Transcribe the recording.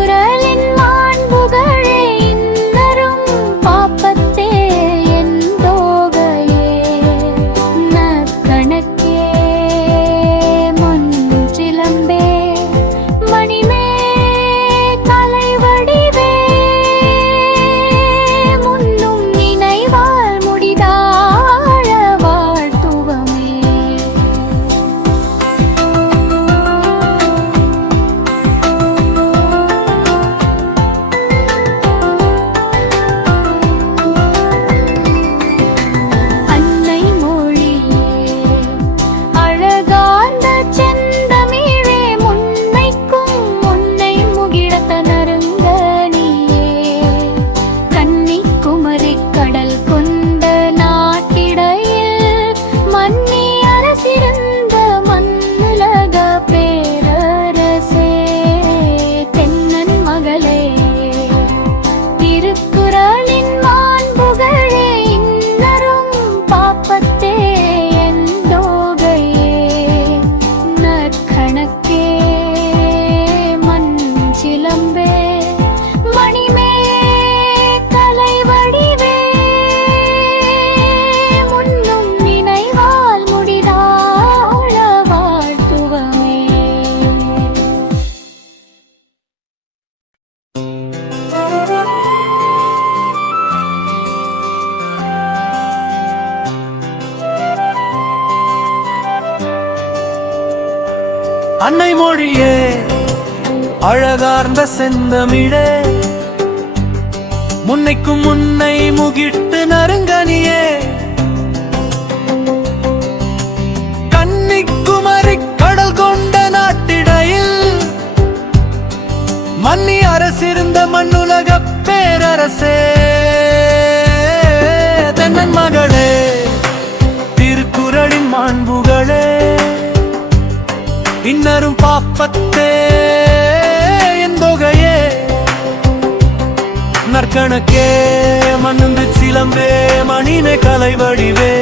pura திருக்குறளின் மான் புகழே இன்னரும் பாப்பத்தே என் நற்கணக்கே அன்னை மொழியே அழகார்ந்த செந்தமிழே. முன்னைக்கும் முன்னை முகிட்டு நறுங்கனியே. கன்னிக்குமரி கடல் கொண்ட நாட்டிடையில் மன்னி அரசிருந்த மண்ணுலக பேரரசே. தென்னன் மக இன்னரும் என் தொகையே. நற்கணக்கே மண்ணுந்து சிலம்பே மணினை கலை வடிவே.